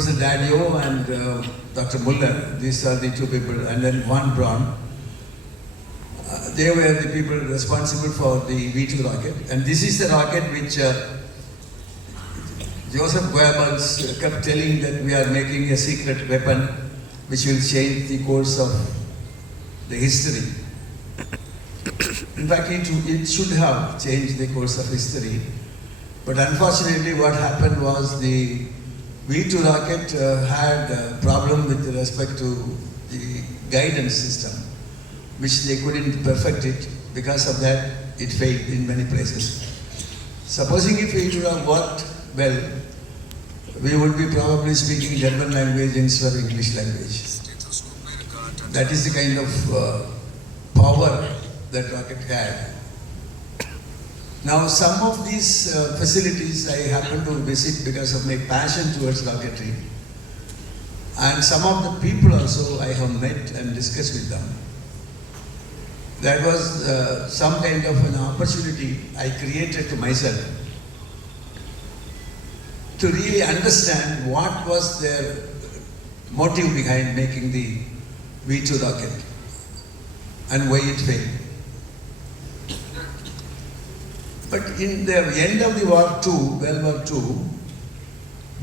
Professor Daddio and Dr. Muller, these are the two people, and then Von Braun. They were the people responsible for the V2 rocket. And this is the rocket which Joseph Goebbels kept telling that we are making a secret weapon which will change the course of the history. In fact, it should have changed the course of history. But unfortunately, what happened was the V2 rocket had a problem with respect to the guidance system, which they couldn't perfect it. Because of that, it failed in many places. Supposing if it would have worked well, we would be probably speaking German language instead of English language. That is the kind of power that rocket had. Now, some of these facilities I happen to visit because of my passion towards rocketry. And some of the people also I have met and discussed with them. That was some kind of an opportunity I created to myself to really understand what was their motive behind making the V2 rocket and why it failed. But in the end of the World War II,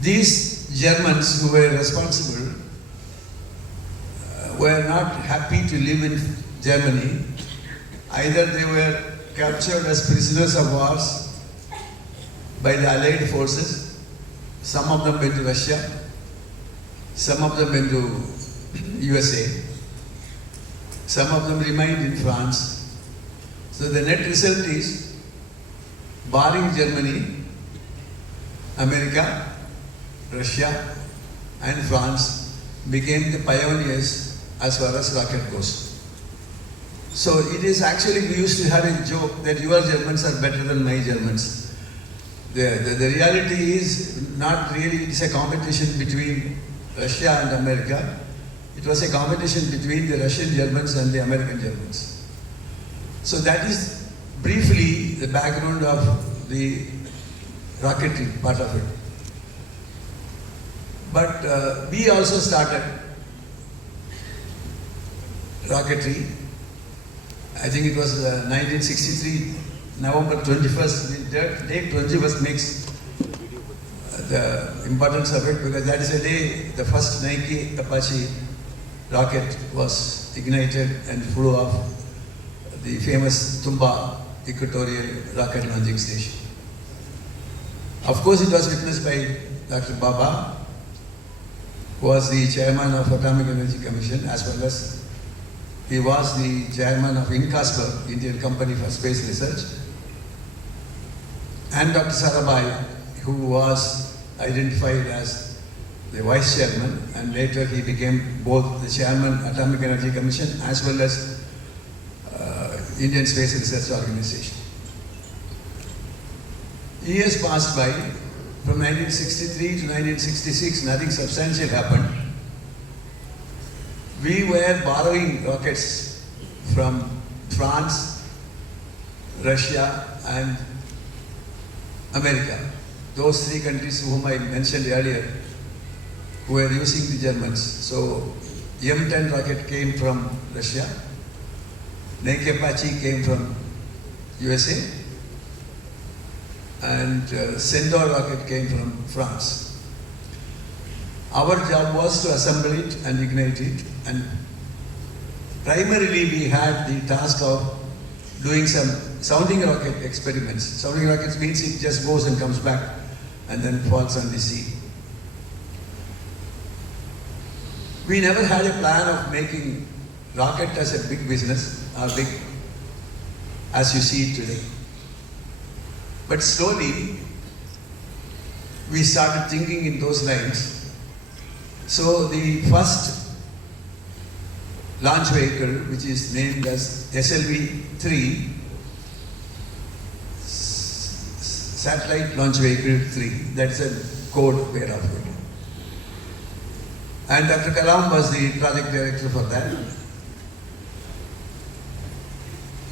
these Germans who were responsible were not happy to live in Germany. Either they were captured as prisoners of war by the Allied forces. Some of them went to Russia. Some of them went to USA. Some of them remained in France. So the net result is, barring Germany, America, Russia, and France became the pioneers as far as rocket goes. So it is actually, we used to have a joke that your Germans are better than my Germans. The reality is not really, it's a competition between Russia and America. It was a competition between the Russian Germans and the American Germans. So that is briefly the background of the rocketry part of it. But we also started rocketry. I think it was 1963, November 21st. The date 21st makes the importance of it, because that is the day the first Nike Apache rocket was ignited and flew off the famous Tumba Equatorial Rocket Launching Station. Of course, it was witnessed by Dr. Baba, who was the chairman of Atomic Energy Commission, as well as he was the chairman of INCASPER, Indian Company for Space Research, and Dr. Sarabhai, who was identified as the vice chairman, and later he became both the chairman Atomic Energy Commission as well as Indian Space Research Organization. Years passed by. From 1963 to 1966, nothing substantial happened. We were borrowing rockets from France, Russia, and America. Those three countries whom I mentioned earlier, who were using the Germans. So M10 rocket came from Russia, Nike Apache came from USA, and Centaur rocket came from France. Our job was to assemble it and ignite it, and primarily we had the task of doing some sounding rocket experiments. Sounding rockets means it just goes and comes back and then falls on the sea. We never had a plan of making rocket as a big business, or big as you see it today. But slowly, we started thinking in those lines. So the first launch vehicle, which is named as SLV-3, Satellite Launch Vehicle 3, that's a code word of it. And Dr. Kalam was the project director for that.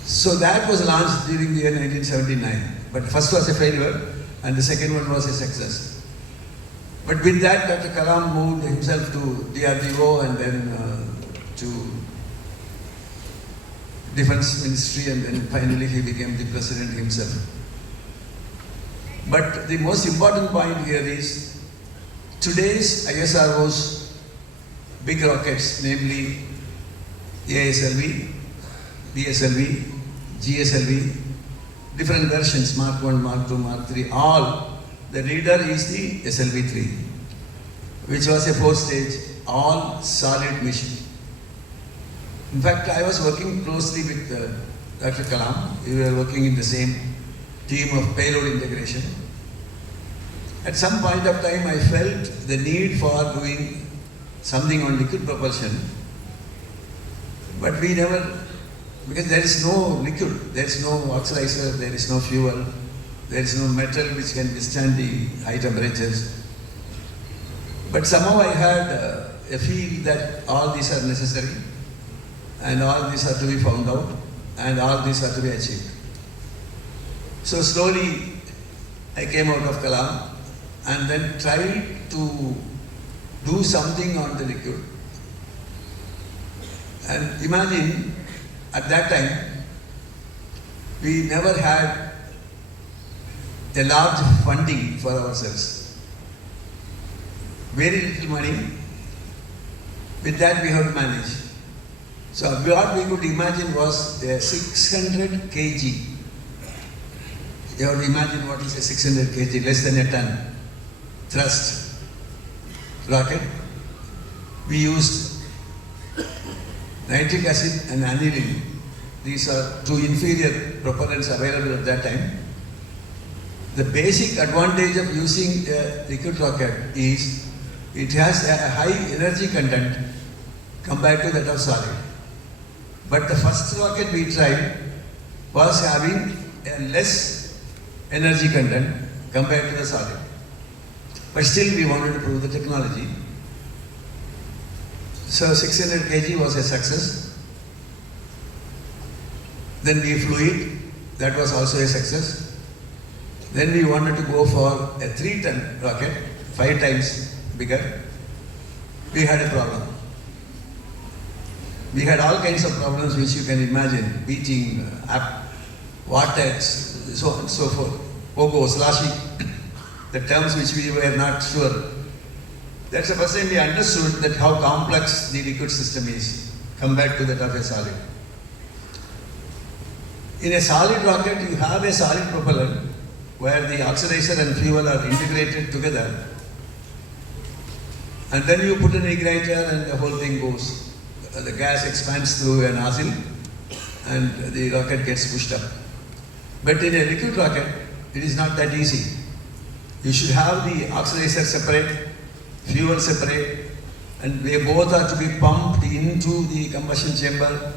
So that was launched during the year 1979. But first was a failure, and the second one was a success. But with that, Dr. Kalam moved himself to DRDO and then to Defense Ministry, and then finally he became the president himself. But the most important point here is today's ISRO's big rockets, namely ASLV, BSLV, GSLV, different versions, Mark 1, Mark 2, Mark 3, all, the leader is the SLV-3, which was a 4-stage, all solid mission. In fact, I was working closely with Dr. Kalam. We were working in the same team of payload integration. At some point of time, I felt the need for doing something on liquid propulsion, but we never, because there is no liquid, there is no oxidizer, there is no fuel, there is no metal which can withstand the high temperatures. But somehow I had a feel that all these are necessary, and all these are to be found out, and all these are to be achieved. So slowly I came out of Kalam and then tried to do something on the liquid. And imagine, at that time, we never had a large funding for ourselves. Very little money. With that we have to manage. So what we could imagine was a 600 kg. You have to imagine what is a 600 kg, less than a ton, thrust rocket. We used nitric acid and aniline. These are two inferior propellants available at that time. The basic advantage of using a liquid rocket is it has a high energy content compared to that of solid. But the first rocket we tried was having a less energy content compared to the solid. But still we wanted to prove the technology. So 600 kg was a success. Then we flew it, that was also a success. Then we wanted to go for a 3-ton rocket, 5 times bigger. We had a problem. We had all kinds of problems which you can imagine, beating, vortex, so on and so forth, pogo, slashing, the terms which we were not sure. That's the first time we understood that how complex the liquid system is compared to that of a solid. In a solid rocket, you have a solid propellant where the oxidizer and fuel are integrated together, and then you put an igniter and the whole thing goes. The gas expands through a nozzle and the rocket gets pushed up. But in a liquid rocket, it is not that easy. You should have the oxidizer separate, fuel separate, and they both are to be pumped into the combustion chamber,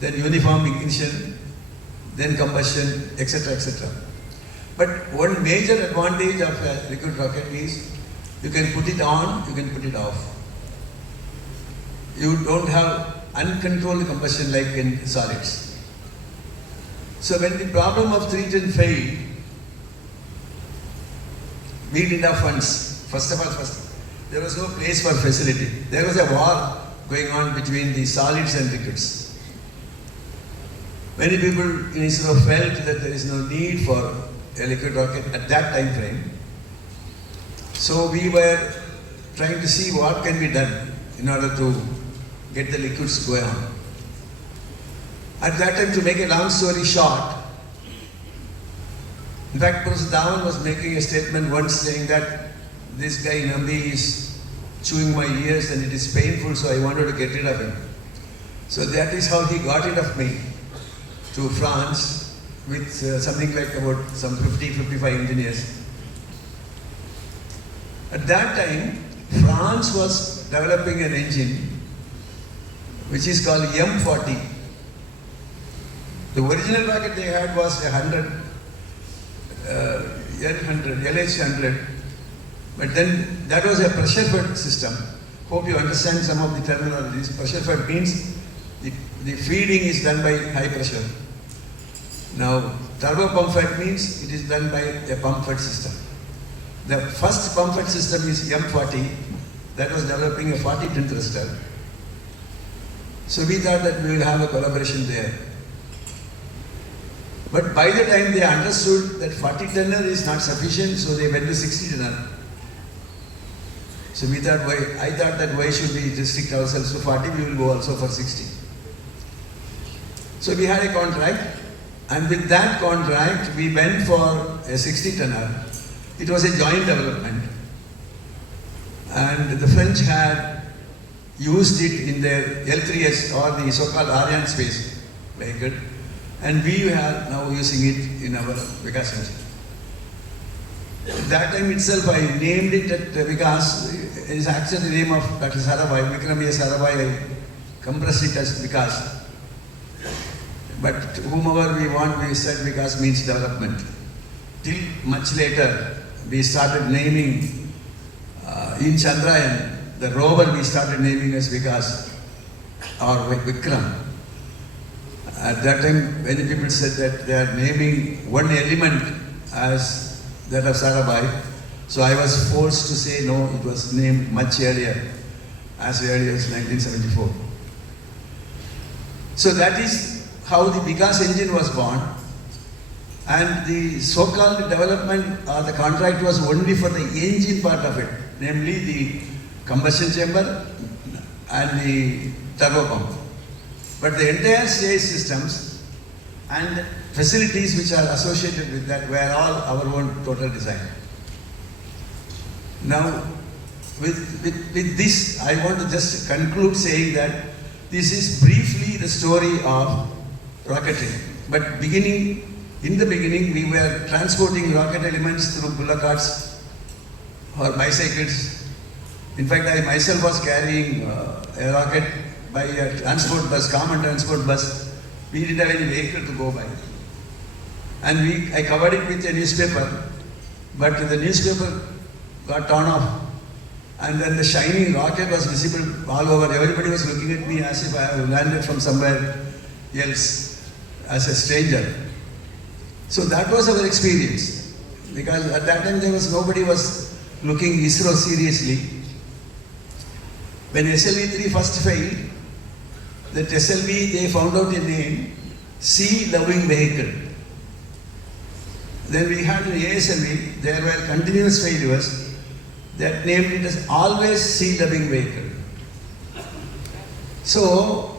then uniform ignition, then combustion, etc., etc. But one major advantage of a liquid rocket is you can put it on, you can put it off. You don't have uncontrolled combustion like in solids. So when the problem of 3-ton failed, we didn't have funds. First of all, there was no place for facility. There was a war going on between the solids and liquids. Many people in ISRO felt that there is no need for a liquid rocket at that time frame. So we were trying to see what can be done in order to get the liquids going on. At that time, to make a long story short, in fact, Professor Dhawan was making a statement once saying that this guy Nambi is chewing my ears and it is painful, so I wanted to get rid of him. So that is how he got rid of me to France with something like about some 50-55 engineers. At that time, France was developing an engine which is called M40. The original rocket they had was a 100, LH100, but then that was a pressure-fed system. Hope you understand some of the terminologies. Pressure-fed means the feeding is done by high pressure. Now, turbo pump-fed means it is done by a pump-fed system. The first comfort system is M40, that was developing a 40-ton thruster. So we thought that we will have a collaboration there. But by the time they understood that 40-tonner is not sufficient, so they went to 60-tonner. So we thought, I thought that why should we restrict ourselves to 40, we will go also for 60. So we had a contract, and with that contract, we went for a 60-tonner. It was a joint development. And the French had used it in their L3S, or the so-called Ariane space vehicle, and we are now using it in our Vikas engine. At that time itself, I named it at Vikas. It is actually the name of Dr. Sarabhai, Vikram A. Sarabhai. I compressed it as Vikas. But whomever we want, we said Vikas means development. Till much later, we started naming in Chandrayaan, the rover we started naming as Vikas or Vikram. At that time, many people said that they are naming one element as that of Sarabhai. So I was forced to say no, it was named much earlier, as early as 1974. So that is how the Vikas engine was born. And the so-called development or the contract was only for the engine part of it, namely the combustion chamber and the turbo pump. But the entire stage systems and facilities which are associated with that were all our own total design. Now, with this, I want to just conclude saying that this is briefly the story of rocketry. But in the beginning, we were transporting rocket elements through bullock carts or bicycles. In fact, I myself was carrying a rocket by a transport bus, common transport bus. We didn't have any vehicle to go by. And I covered it with a newspaper, but the newspaper got torn off. And then the shining rocket was visible all over. Everybody was looking at me as if I had landed from somewhere else as a stranger. So that was our experience. Because at that time nobody was looking ISRO seriously. When SLV-3 first failed, that SLV, they found out a name, Sea-Loving Vehicle. Then we had an ASLV, there were continuous failures, that named it as Always Sea-Loving Vehicle. So,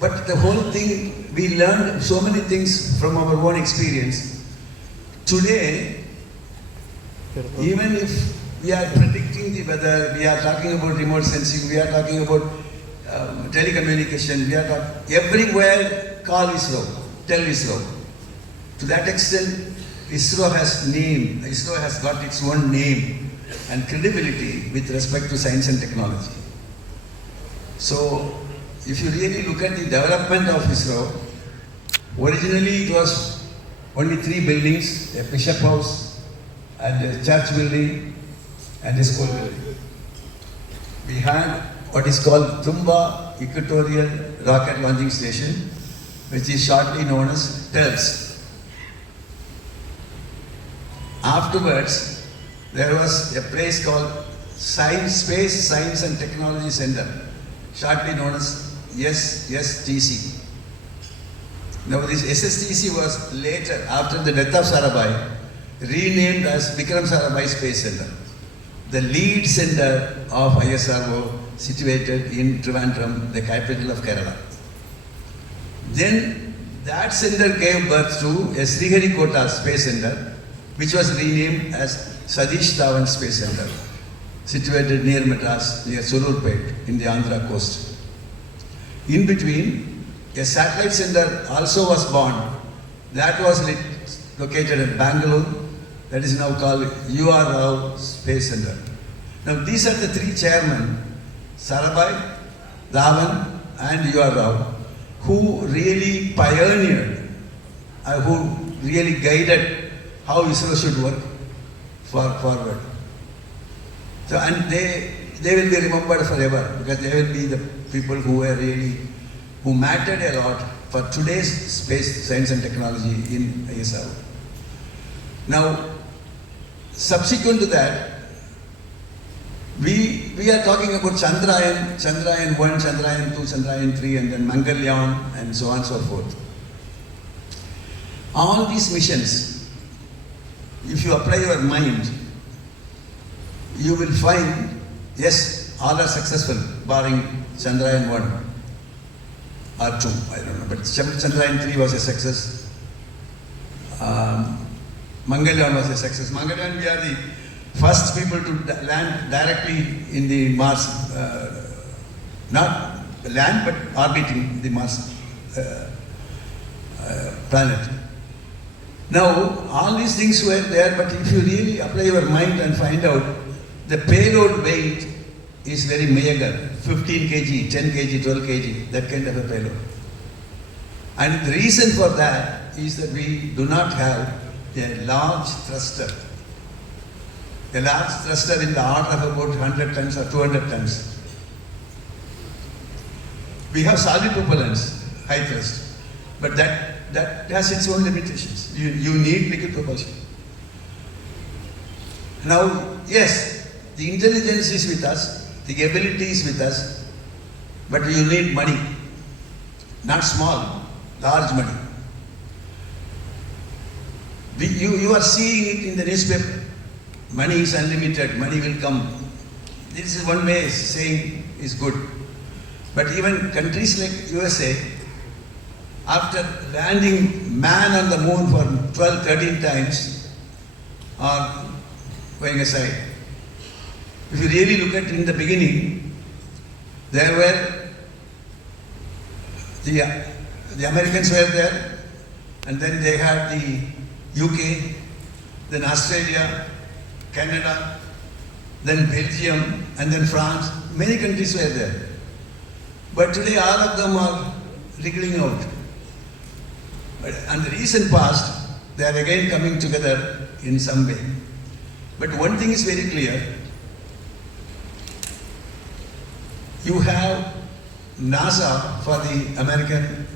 but the whole thing, we learned so many things from our own experience. Today, even if we are predicting the weather, we are talking about remote sensing, we are talking about telecommunication, we are talking, everywhere call ISRO, tell ISRO. To that extent, ISRO has got its own name and credibility with respect to science and technology. So, if you really look at the development of ISRO, originally it was only 3 buildings, a bishop house and a church building and a school building. We had what is called Tumba Equatorial Rocket Launching Station, which is shortly known as TERS. Afterwards, there was a place called Space Science and Technology Center, shortly known as SSTC. Now this SSTC was later, after the death of Sarabhai, renamed as Vikram Sarabhai Space Center, the lead center of ISRO, situated in Trivandrum, the capital of Kerala. Then that center gave birth to a Sriharikota Space Center, which was renamed as Satish Dhawan Space Center, situated near Madras, near Sururpet, in the Andhra coast. In between, a satellite center also was born. That was located in Bangalore. That is now called UR Rao Space Center. Now these are the 3 chairmen, Sarabhai, Dhawan and UR Rao, who really pioneered, who really guided how ISRO should work forward. So, and they will be remembered forever, because they will be the people who mattered a lot for today's space science and technology in ISRO. Now, subsequent to that, We are talking about Chandrayaan 1, Chandrayaan 2, Chandrayaan 3, and then Mangalyaan, and so on and so forth. All these missions, if you apply your mind, you will find, yes, all are successful, barring Chandrayaan 1 or 2, I don't know, but Chandrayaan 3 was a success. Mangalyaan was a success. Mangalyaan, we are the first people to land directly in the Mars, not land but orbiting the Mars planet. Now, all these things were there, but if you really apply your mind and find out, the payload weight is very meager, 15 kg, 10 kg, 12 kg, that kind of a payload. And the reason for that is that we do not have a large thruster. A large thruster in the order of about 100 tons or 200 tons. We have solid propellants, high thrust, but that has its own limitations. You need liquid propulsion. Now, yes, the intelligence is with us, the ability is with us, but you need money. Not small, large money. You are seeing it in the newspaper. Money is unlimited, money will come. This is one way saying is good. But even countries like USA, after landing man on the moon for 12, 13 times, are going aside. If you really look at it in the beginning, there were the Americans were there, and then they had the UK, then Australia, Canada, then Belgium, and then France. Many countries were there. But today all of them are wriggling out. And the recent past, they are again coming together in some way. But one thing is very clear. You have NASA for the American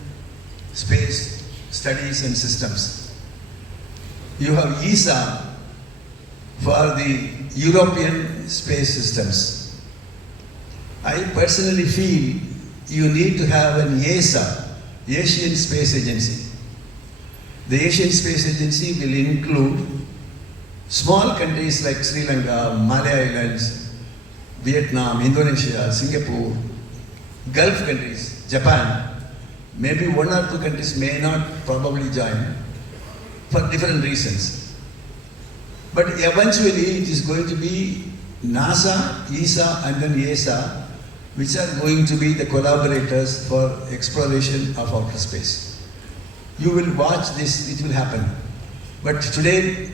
space studies and systems. You have ESA for the European space systems. I personally feel you need to have an ESA, Asian Space Agency. The Asian Space Agency will include small countries like Sri Lanka, Malay Islands, Vietnam, Indonesia, Singapore, Gulf countries, Japan. Maybe one or two countries may not probably join for different reasons. But eventually it is going to be NASA, ESA, and then ESA, which are going to be the collaborators for exploration of outer space. You will watch this, it will happen. But today,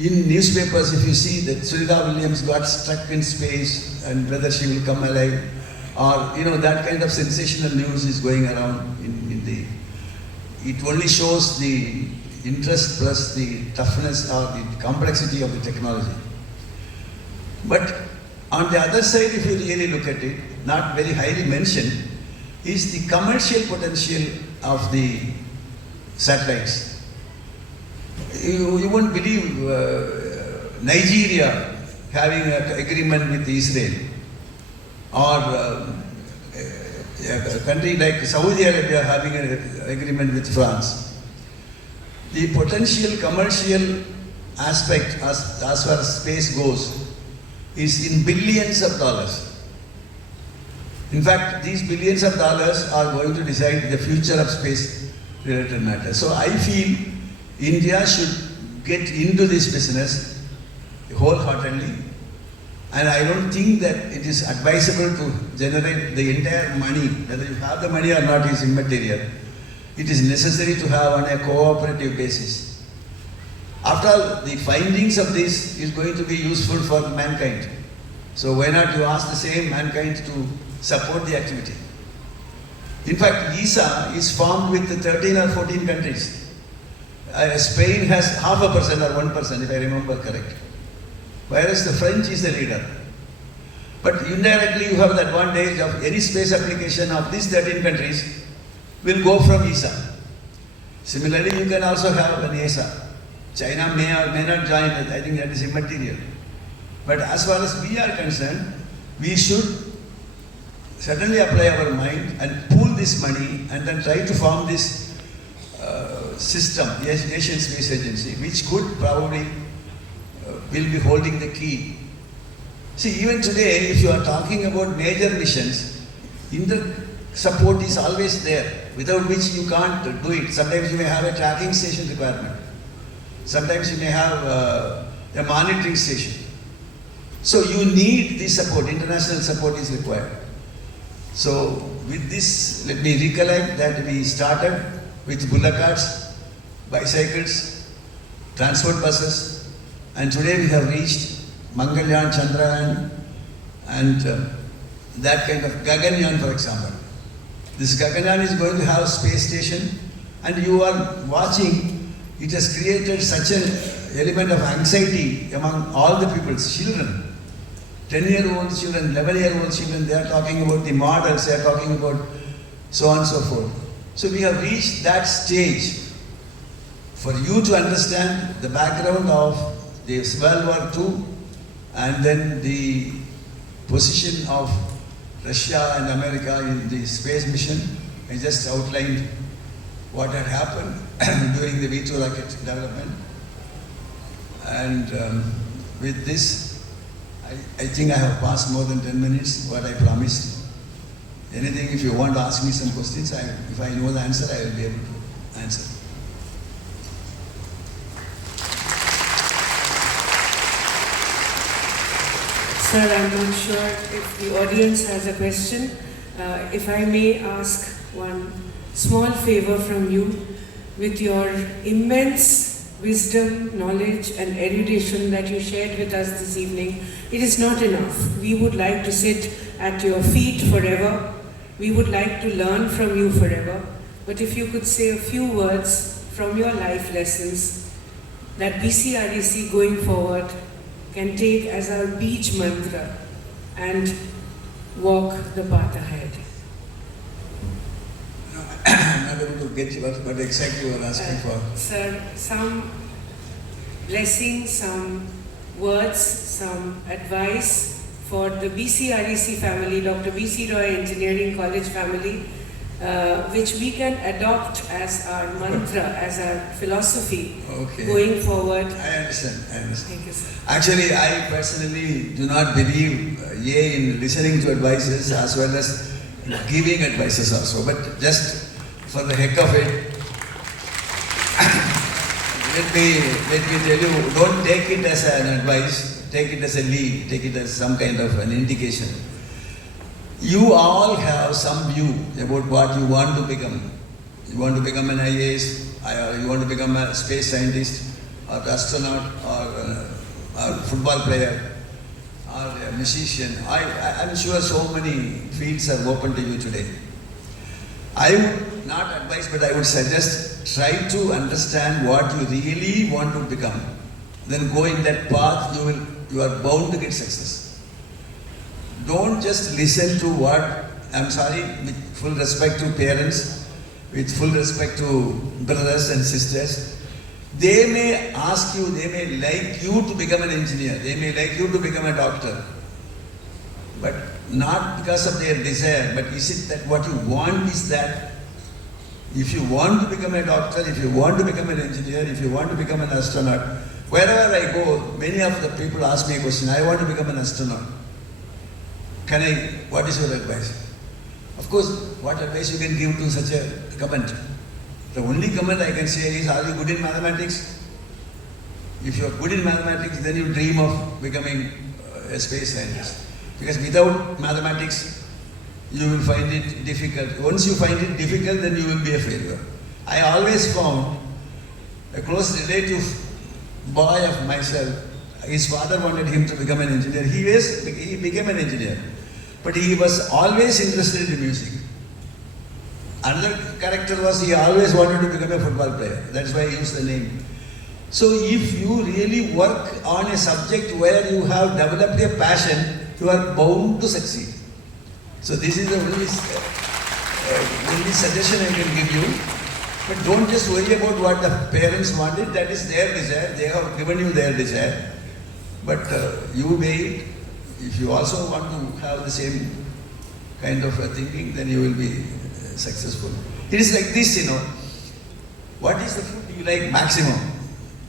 in newspapers, if you see that Sunita Williams got stuck in space and whether she will come alive, or that kind of sensational news is going around in the. It only shows the interest plus the toughness or the complexity of the technology. But on the other side, if you really look at it, not very highly mentioned, is the commercial potential of the satellites. You won't believe Nigeria having an agreement with Israel, or a country like Saudi Arabia having an agreement with France. The potential commercial aspect as far as space goes is in billions of dollars. In fact, these billions of dollars are going to decide the future of space related matters. So I feel India should get into this business wholeheartedly, and I don't think that it is advisable to generate the entire money. Whether you have the money or not is immaterial. It is necessary to have on a cooperative basis. After all, the findings of this is going to be useful for mankind. So why not you ask the same mankind to support the activity? In fact, ESA is formed with 13 or 14 countries. Spain has 0.5% or 1%, if I remember correct. Whereas the French is the leader. But indirectly you have the advantage of any space application of these 13 countries will go from ESA. Similarly, you can also have an ESA. China may or may not join it. I think that is immaterial. But as far as we are concerned, we should certainly apply our mind and pool this money and then try to form this system, Asian Space Agency, which could probably will be holding the key. See, even today, if you are talking about major missions, support is always there, without which you can't do it. Sometimes you may have a tracking station requirement. Sometimes you may have a monitoring station. So you need the support, international support is required. So with this, let me recollect that we started with bullock carts, bicycles, transport buses, and today we have reached Mangalyaan, Chandrayaan, and that kind of Gaganyaan, for example. This Gaganyaan is going to have a space station, and you are watching, it has created such an element of anxiety among all the people, children. 10-year-old children, 11-year-old children, they are talking about the models, they are talking about so on and so forth. So we have reached that stage for you to understand the background of the World War II and then the position of Russia and America in the space mission. I just outlined what had happened during the V2 rocket development. And with this, I think I have passed more than 10 minutes, what I promised. Anything, if you want to ask me some questions, if I know the answer, I will be able to answer. Sir, I'm not sure if the audience has a question. If I may ask one small favor from you, with your immense wisdom, knowledge and erudition that you shared with us this evening, it is not enough. We would like to sit at your feet forever. We would like to learn from you forever. But if you could say a few words from your life lessons that BCREC going forward can take as our beach mantra and walk the path ahead. I'm not able to get you what exactly you are asking for. Sir, some blessings, some words, some advice for the BCREC family, Dr. B.C. Roy Engineering College family, which we can adopt as our mantra, as our philosophy going forward. I understand. Thank you, sir. Actually, I personally do not believe in listening to advices as well as giving advices also. But just for the heck of it, let me tell you, don't take it as an advice, take it as a lead, take it as some kind of an indication. You all have some view about what you want to become. You want to become an IAS, or you want to become a space scientist, or astronaut, or a football player, or a musician. I'm sure so many fields are open to you today. I would not advise, but I would suggest, try to understand what you really want to become. Then go in that path, you are bound to get success. Don't just listen to what, I'm sorry, with full respect to parents, with full respect to brothers and sisters. They may ask you, they may like you to become an engineer, they may like you to become a doctor. But not because of their desire, but is it that what you want is that? If you want to become a doctor, if you want to become an engineer, if you want to become an astronaut, wherever I go, many of the people ask me a question, I want to become an astronaut. What is your advice? Of course, what advice you can give to such a comment? The only comment I can say is, are you good in mathematics? If you are good in mathematics, then you dream of becoming a space scientist. Because without mathematics, you will find it difficult. Once you find it difficult, then you will be a failure. I always found a close relative boy of myself, his father wanted him to become an engineer. He became an engineer. But he was always interested in music. Another character was he always wanted to become a football player. That's why he used the name. So if you really work on a subject where you have developed a passion, you are bound to succeed. So this is the only suggestion I can give you. But don't just worry about what the parents wanted. That is their desire. They have given you their desire. But you weigh it. If you also want to have the same kind of thinking, then you will be successful. It is like this, you know. What is the food you like maximum?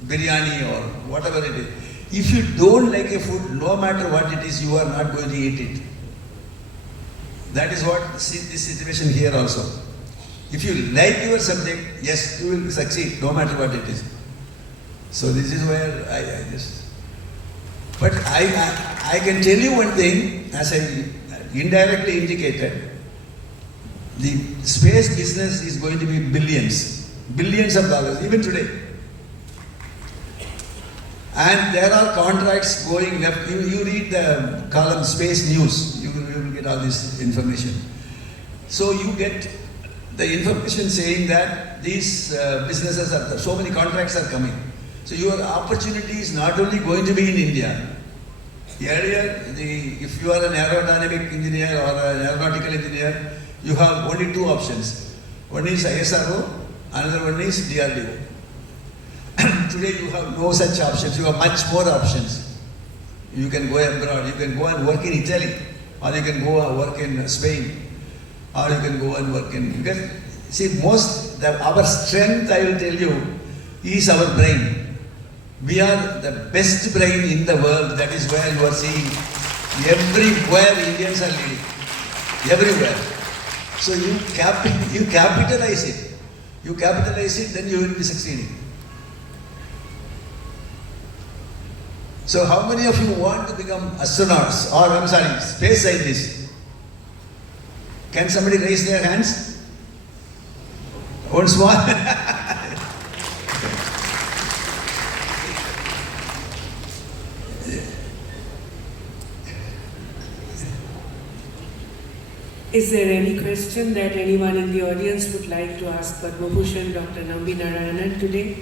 Biryani or whatever it is. If you don't like a food, no matter what it is, you are not going to eat it. That is what this situation here also. If you like your subject, yes, you will succeed, no matter what it is. So this is where I just... But I can tell you one thing, as I indirectly indicated, the space business is going to be billions of dollars, even today. And there are contracts going left. You read the column Space News, you will get all this information. So you get the information saying that these businesses are, so many contracts are coming. So your opportunity is not only going to be in India. Earlier, if you are an aerodynamic engineer or an aeronautical engineer, you have only two options. One is ISRO, another one is DRDO. Today you have no such options, you have much more options. You can go abroad, you can go and work in Italy, or you can go and work in Spain, or you can go and work in... Because, see, our strength, I will tell you, is our brain. We are the best brain in the world. That is where you are seeing everywhere Indians are leading. Everywhere. So you capitalize it. You capitalize it, then you will be succeeding. So how many of you want to become astronauts or, I'm sorry, space scientists? Can somebody raise their hands? Once more. Is there any question that anyone in the audience would like to ask Padma Bhushan Dr. Nambi Narayanan today?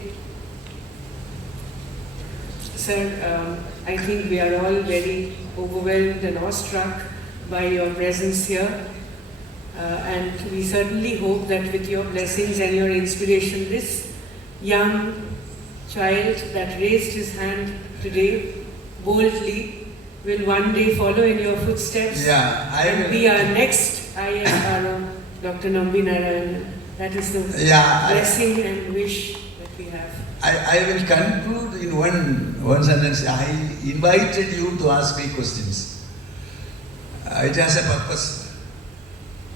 Sir, I think we are all very overwhelmed and awestruck by your presence here. And we certainly hope that with your blessings and your inspiration, this young child that raised his hand today boldly will one day follow in your footsteps and be our next ISRO, Dr. Nambi Narayanan. That is the blessing and wish that we have. I will conclude in one sentence. I invited you to ask me questions. It has a purpose.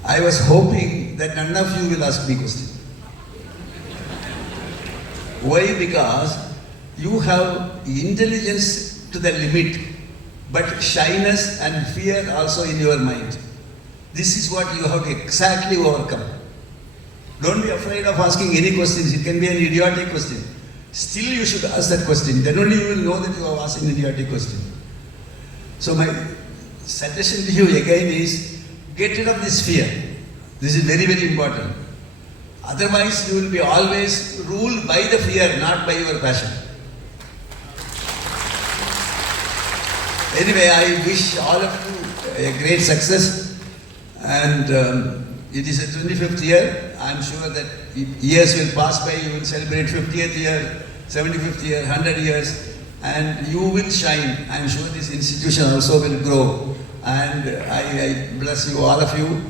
I was hoping that none of you will ask me questions. Why? Because you have intelligence to the limit, but shyness and fear also in your mind. This is what you have to exactly overcome. Don't be afraid of asking any questions. It can be an idiotic question. Still you should ask that question. Then only you will know that you have asked an idiotic question. So my suggestion to you again is, get rid of this fear. This is very, very important. Otherwise you will be always ruled by the fear, not by your passion. Anyway, I wish all of you a great success, and it is a 25th year. I am sure that years will pass by, you will celebrate 50th year, 75th year, 100 years, and you will shine. I am sure this institution also will grow, and I bless you, all of you.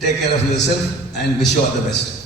Take care of yourself and wish you all the best.